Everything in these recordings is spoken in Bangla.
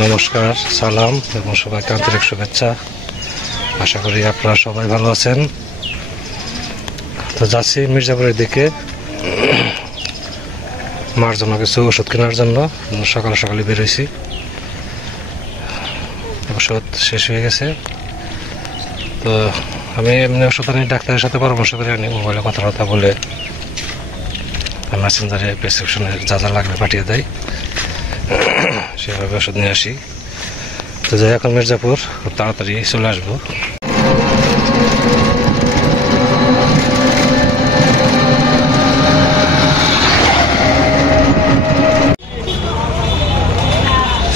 নমস্কার, সালাম এবং সবাইকে আন্তরিক শুভেচ্ছা। আশা করি আপনারা সবাই ভালো আছেন। তো যাচ্ছি মির্জাপুরের দিকে মার জন্য কিছু ওষুধ কেনার জন্য। সকালে সকালে বেরোইছি, ওষুধ শেষ হয়ে গেছে। তো আমি এমনি ওষুধ আনি ডাক্তারের সাথে পরামর্শ করে আনি, মোবাইলে কথাবার্তা বলে মেসেঞ্জারে প্রেসক্রিপশনে যা যা লাগবে পাঠিয়ে দেয়, সেভাবে ওষুধ নিয়ে আসি। তো যাই এখন মির্জাপুর, খুব তাড়াতাড়ি চলে আসবো।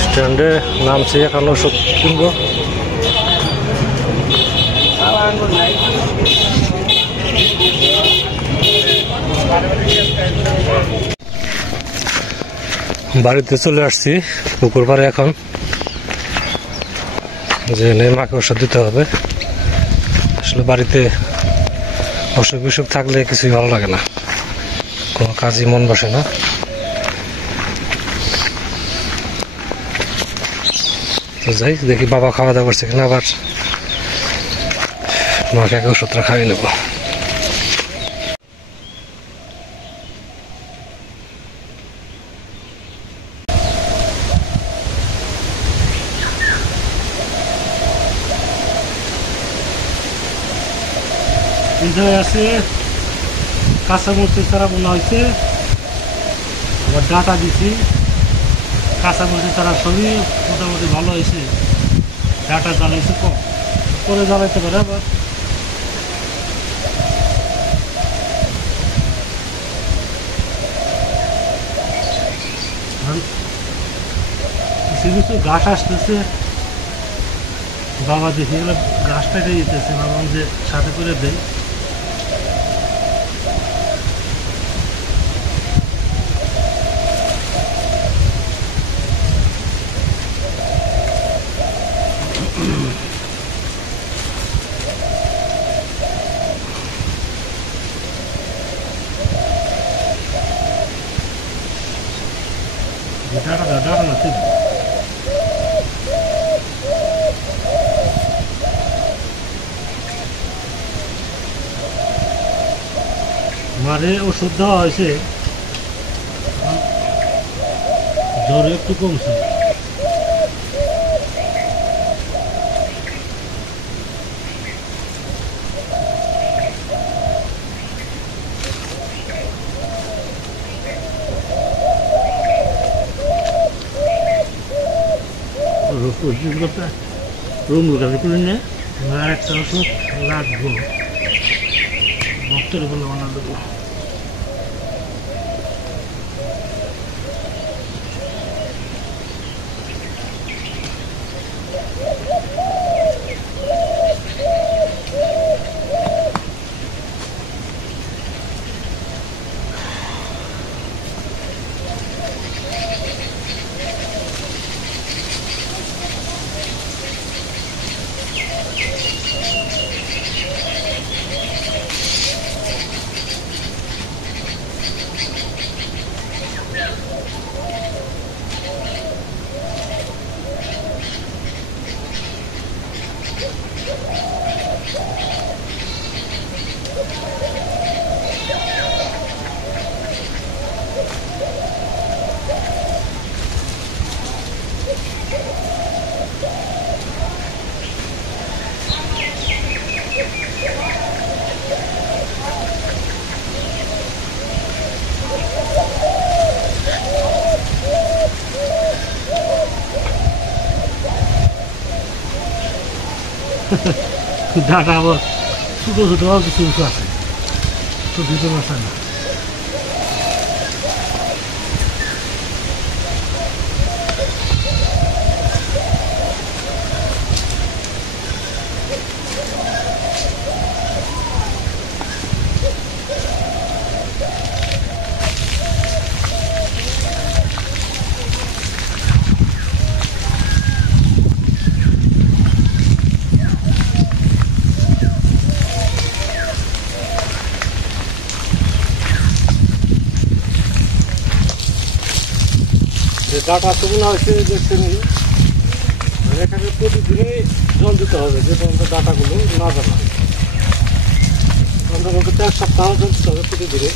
স্ট্যান্ডে নামছি, এখন ওষুধ কিনবো। বাড়িতে চলে আসছি পুকুর পাড়ে। এখন যে মাকে ওষুধ দিতে হবে। আসলে বাড়িতে অসুখ বিসুখ থাকলে কিছুই ভালো লাগে না, কোনো কাজই মন বসে না। তো যাই দেখি বাবা খাওয়া দাওয়া করছে কিনা, আবার মাকে আগে ওষুধটা খাইয়ে নেবো। আছে কাঁচামরিচের চারা বোনা হয়েছে, আবার ডাটা দিছি। কাঁচামরিচের চারা সবই মোটামুটি ভালো হয়েছে, ডাটা জ্বালাইছে কম, পরে জ্বালাইতে পারে। আবার কিছু কিছু ঘাস আসতেছে, বাবা দেখে গেলে ঘাস কেটে যেতেছে, বাবা যে সাথে করে দেয়। মারে ওষুধ দেওয়া হয়েছে, জ্বর একটু কমছে। রুম গাড়ি করে নিয়ে আর একটা ওষুধ রাখবো, ভক্তের বলে বানা দেবো। ডাটা আবার ছোটো ছোটো কিছু কিছু আছে, ছোটো ছোটো মাছ না। ডাটা তো মনে হয়েছে দেখছেন। এখানে প্রতিদিনই জল দিতে হবে, যে পর্যন্ত ডাটাগুলো না জানা অন্তত 1 সপ্তাহ জল দিতে হবে প্রতিদিনই।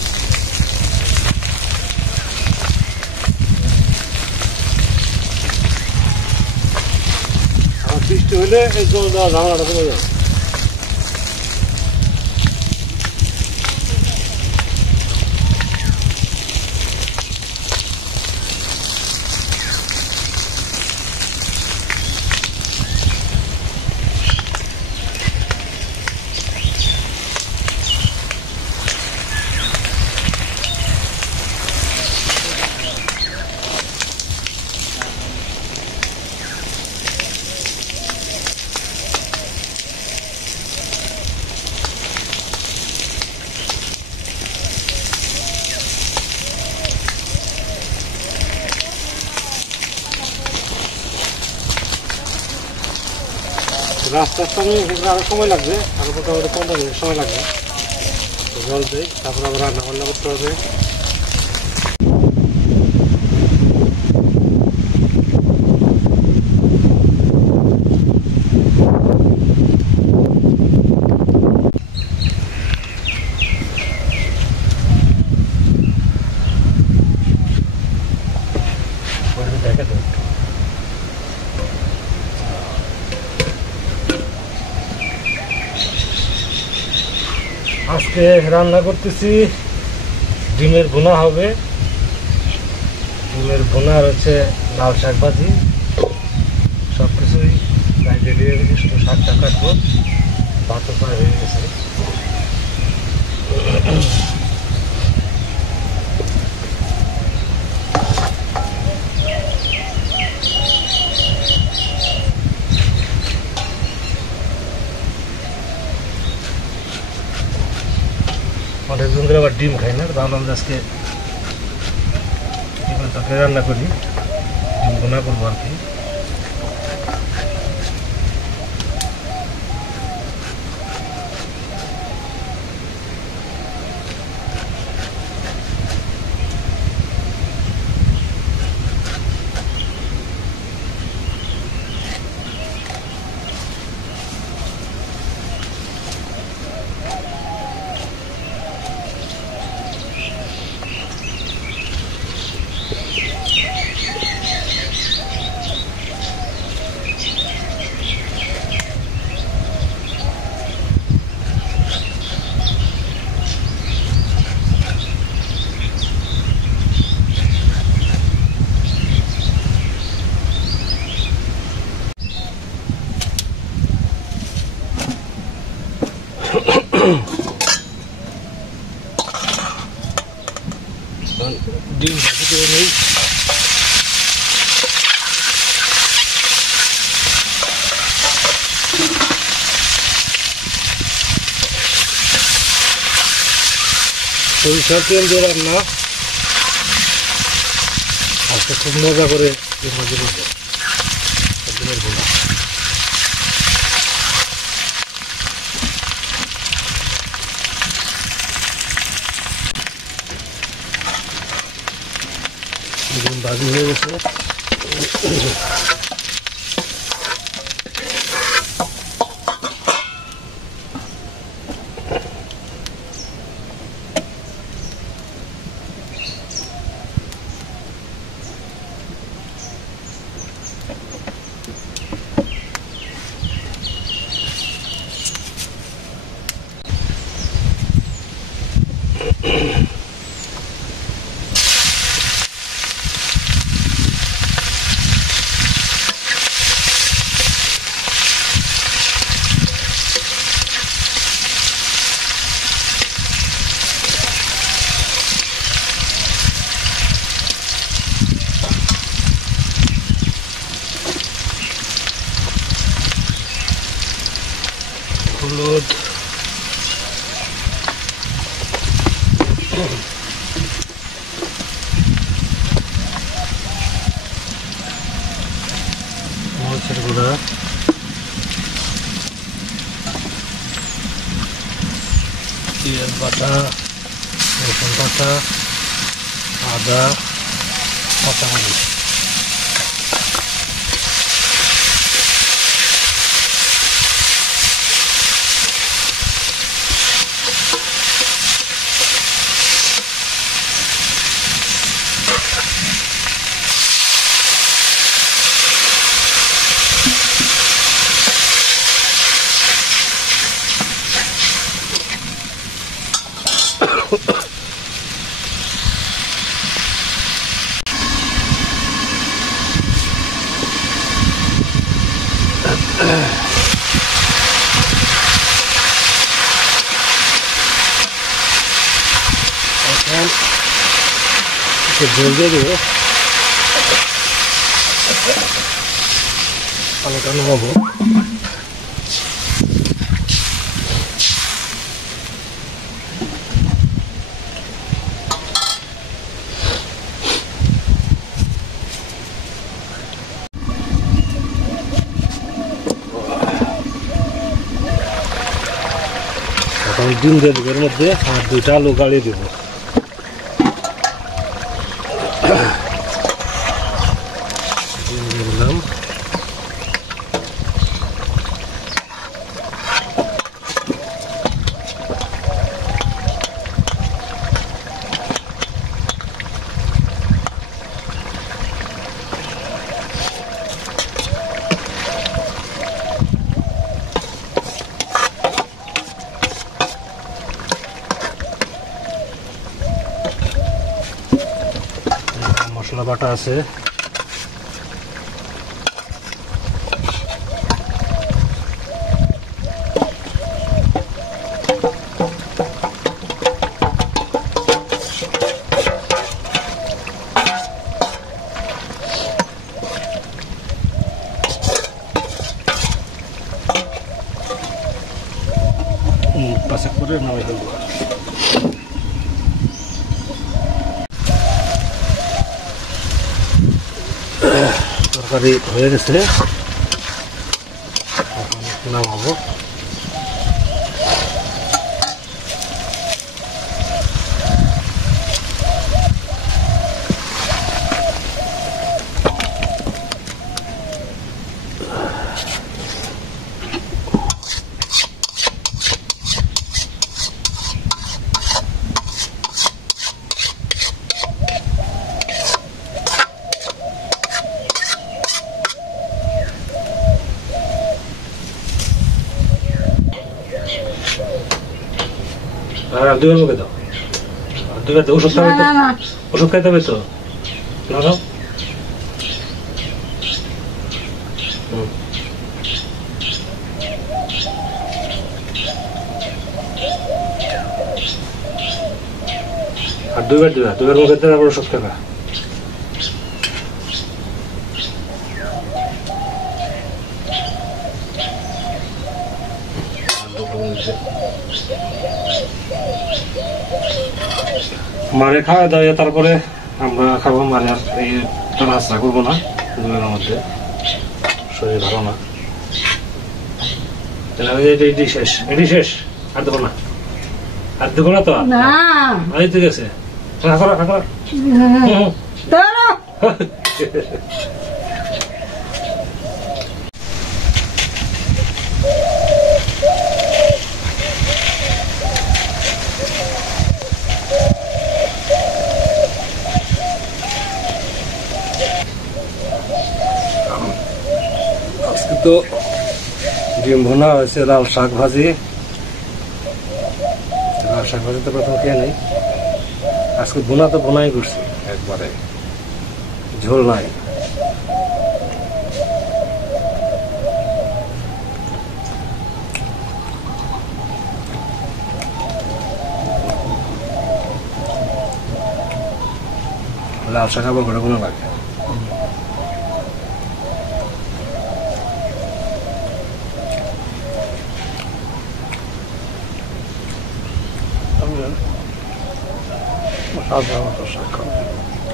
আর বৃষ্টি হলে এই জল দেওয়া ঝামেলাটা চলে যাবে। রাস্তার সঙ্গে আরো সময় লাগবে, আরো মোটামুটি 15 মিনিট সময় লাগবে। জল দিই, তারপর আবার রান্না বান্না করতে হবে। আজকে রান্না করতেছি ডিমের ভুনা হবে। ডিমের ভুনা আর হচ্ছে লাল শাক ভাজি, সব কিছুই প্রায় রেডি হয়ে গেছে, শুধু শাকটা কাটবো। ভাতও প্রায় হয়ে গেছে। অনেকজন করে আবার ডিম খাই না, ভাবলাম যে আজকে ডিমের তরকারি রান্না করি, ডিম ভুনা করবো আর কি। ডিম ভাজি করে নেই। সরিষার তেল দিয়ে রান্না, আজকে খুব মজা করে ডিম ভাজি করবো। ডিমের ভুনা ডিম ভাজি হয়ে গেছে। হলুদ, মরিচের গুঁড়া, পেঁয়াজ বাটা, রসুন বাটা, আদা, কাঁচামরিচ। জল দিয়ে দেবো, পানিটা নামাবো। এখন ডিম দিয়ে দেবো এর মধ্যে, আর 2টা আলু গাড়িয়ে দেবো। ডিম দিয়ে দিলাম। মশলা বাটা আছে, পাশে করে নামাই দেবো। তরকারি হয়ে গেছে, নামাবো। আর 2 মুখে দাও, 2 মুখে ওষুধ খাবে তো, ওষুধ খাইতে হবে তো, না দাও। আর 2 দিবা, 2 মুখে দিলে আবার ওষুধ খাবা। মারে খাওয়া দাওয়া, তারপরে আমরা খাবো। মারে আর এই নাস্তা করবো না, 2 মধ্যে শরীর ভালো না। এটি শেষ, এটি শেষ, আর দেবো না, আর দেবো না তো। এই ঠিক আছে, আজকে তো ডিম ভুনা হয়েছে, লাল শাক ভাজি। লাল শাক ভাজি তো প্রথম খেয়ে নেই। আজকে ভুনা তো ভুনাই করছি, একবারে ঝোল নাই। লাল শাক আবার ঘরে ভুনা লাগে।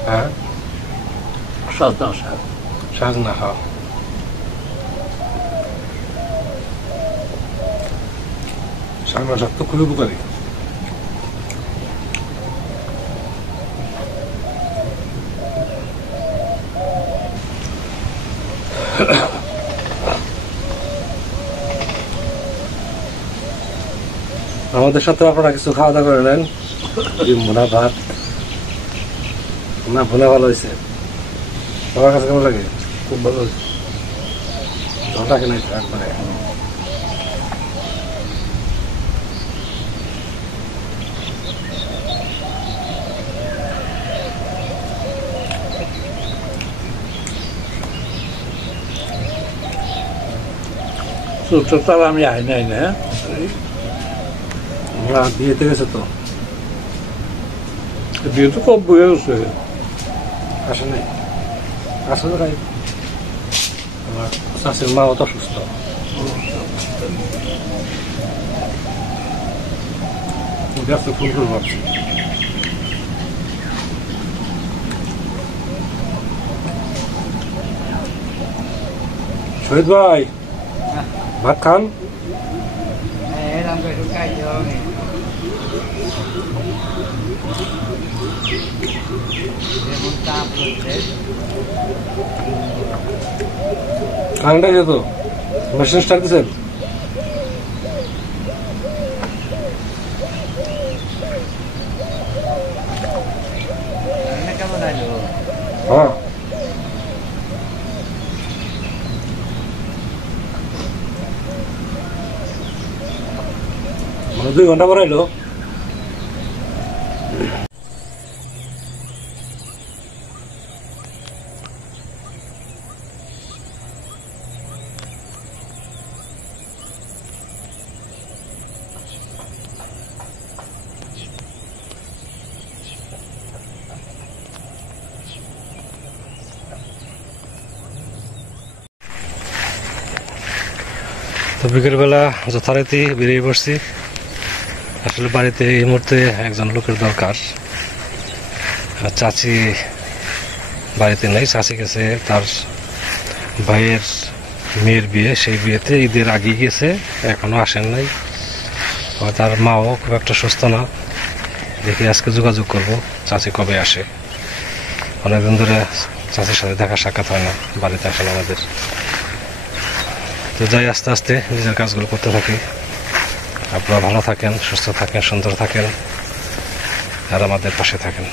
হ্যাঁ, সাজনা শাক, সাজনা শাক। সাজনা শাক তো খুবই উপকারী। আমাদের সাথে আপনারা কিছু খাওয়া দাওয়া করে নেন। ভুনা ভাত, না ভুনা ভালো হয়েছে। তোমার কাছে কেমন লাগে? খুব ভালো হয়েছে। ঝোলটা কেন একবারে ছোট তার আমি আই নাই না আমরা বিয়েতে গেছে তো বিয়ে তো কম বয়ে গেছে আসে নাই আসলে ভাই আমার শাশুর মা অত অসুস্থ ব্যস্ত ফোন করে ভাবছি শহীদ ভাই ভাত খান কারেন্টটা যেত মেশিন স্টার্ট দিচ্ছেন হ্যাঁ মানে 2 ঘন্টা পর এলো তো বিকেলবেলা যথারীতি বেরিয়ে পড়ছি আসলে বাড়িতে এই মুহূর্তে একজন লোকের দরকার চাচি বাড়িতে নেই চাচি গেছে তার ভাইয়ের মেয়ের বিয়ে সেই বিয়েতে ঈদের আগে গেছে এখনো আসেন নাই তার মাও খুব একটা সুস্থ না দেখি আজকে যোগাযোগ করব চাচি কবে আসে অনেকদিন ধরে চাচির সাথে দেখা সাক্ষাৎ হয় না বাড়িতে আসেন আমাদের তো যাই আস্তে আস্তে নিজের কাজগুলো করতে থাকি আপনারা ভালো থাকেন সুস্থ থাকেন সুন্দর থাকেন আর আমাদের পাশে থাকেন